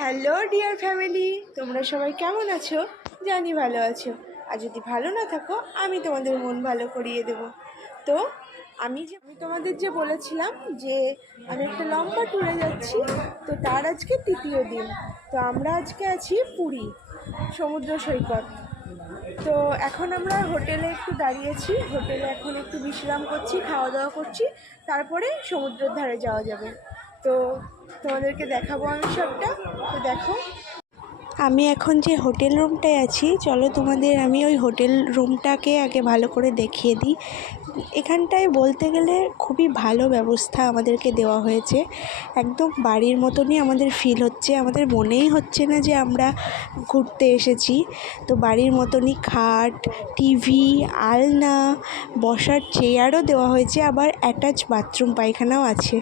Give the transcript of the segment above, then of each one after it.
Hello dear family, তোমরা সবাই কেমন আছো? জানি ভালো আছো। আর যদি ভালো না থাকো, আমি তোমাদের মন ভালো করিয়ে দেব। তো আমি তোমাদের যে বলেছিলাম যে আমি একটা লম্বা ট্যুরে যাচ্ছি, তো তার আজকে তৃতীয় দিন। তো আমরা আজকে আছি পুরী সমুদ্র সৈকত। তো এখন আমরা হোটেলে একটু দাঁড়িয়েছি, হোটেলে এখন একটু বিশ্রাম করছি, খাওয়া দাওয়া করছি, তারপরে সমুদ্রের ধারে যাওয়া যাবে। তো তোমাদেরকে দেখাবো আমি সবটা। তো দেখো, আমি এখন যে হোটেল রুমটায় আছি, চলো তোমাদের আমি ওই হোটেল রুমটাকে আগে ভালো করে দেখিয়ে দিই। এখানটায় বলতে গেলে খুবই ভালো ব্যবস্থা আমাদেরকে দেওয়া হয়েছে। একদম বাড়ির মতনই আমাদের ফিল হচ্ছে, আমাদের মনেই হচ্ছে না যে আমরা ঘুরতে এসেছি। তো বাড়ির মতনই খাট, টিভি, আলনা, বসার চেয়ারও দেওয়া হয়েছে, আবার অ্যাটাচ বাথরুম পায়খানাও আছে।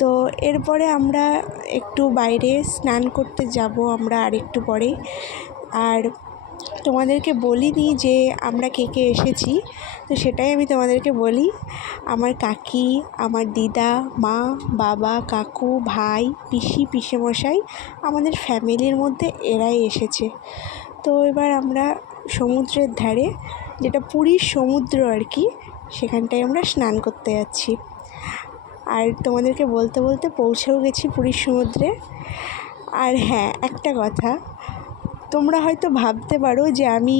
তো এরপরে আমরা একটু বাইরে স্নান করতে যাব আমরা আরেকটু পরে। আর তোমাদেরকে বলিনি যে আমরা কে কে এসেছি, তো সেটাই আমি তোমাদেরকে বলি। আমার কাকি, আমার দিদা, মা, বাবা, কাকু, ভাই, পিসি, পিসেমশাই, আমাদের ফ্যামিলির মধ্যে এরাই এসেছে। তো এবার আমরা সমুদ্রের ধারে, যেটা পুরীর সমুদ্র আর কি, সেখানটায় আমরা স্নান করতে যাচ্ছি। আর তোমাদেরকে বলতে বলতে পৌঁছেও গেছি পুরীর সমুদ্রে। আর হ্যাঁ, একটা কথা, তোমরা হয়তো ভাবতে পারো যে আমি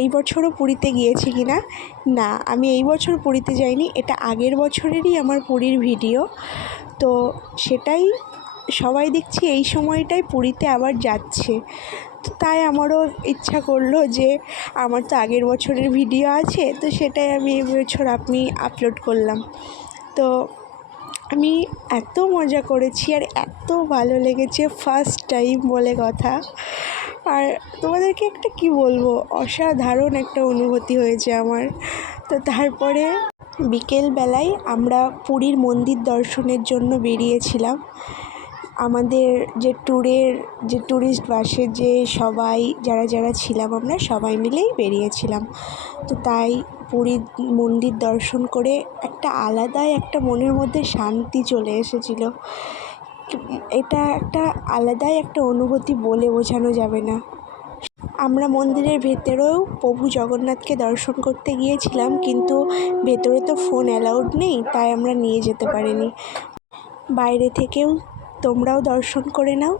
এই বছরও পুরীতে গিয়েছি কি না। না, আমি এই বছর পুরীতে যাইনি, এটা আগের বছরেরই আমার পুরীর ভিডিও। তো সেটাই সবাই দেখছি এই সময়টায় পুরীতে আবার যাচ্ছে। তো তাই আমারও ইচ্ছা করলো যে আমার তো আগের বছরের ভিডিও আছে, তো সেটাই আমি এই বছর আপলোড করলাম। তো আমি এত মজা করেছি আর এত ভালো লেগেছে, ফার্স্ট টাইম বলে কথা। আর তোমাদেরকে একটা কি বলবো, অসাধারণ একটা অনুভূতি হয়েছে আমার। তো তারপরে বিকেলবেলায় আমরা পুরীর মন্দির দর্শনের জন্য বেরিয়েছিলাম। আমাদের যে ট্যুরিস্ট বাসে যে সবাই যারা ছিলাম, আমরা সবাই মিলেই বেরিয়েছিলাম। তো তাই পুরীর মন্দির দর্শন করে একটা আলাদাই একটা মনের মধ্যে শান্তি চলে এসেছিলো। এটা একটা আলাদাই একটা অনুভূতি, বলে বোঝানো যাবে না। আমরা মন্দিরের ভেতরেও প্রভু জগন্নাথকে দর্শন করতে গিয়েছিলাম, কিন্তু ভেতরে তো ফোন অ্যালাউড নেই, তাই আমরা নিয়ে যেতে পারিনি। বাইরে থেকেও তোমরাও দর্শন করে নাও।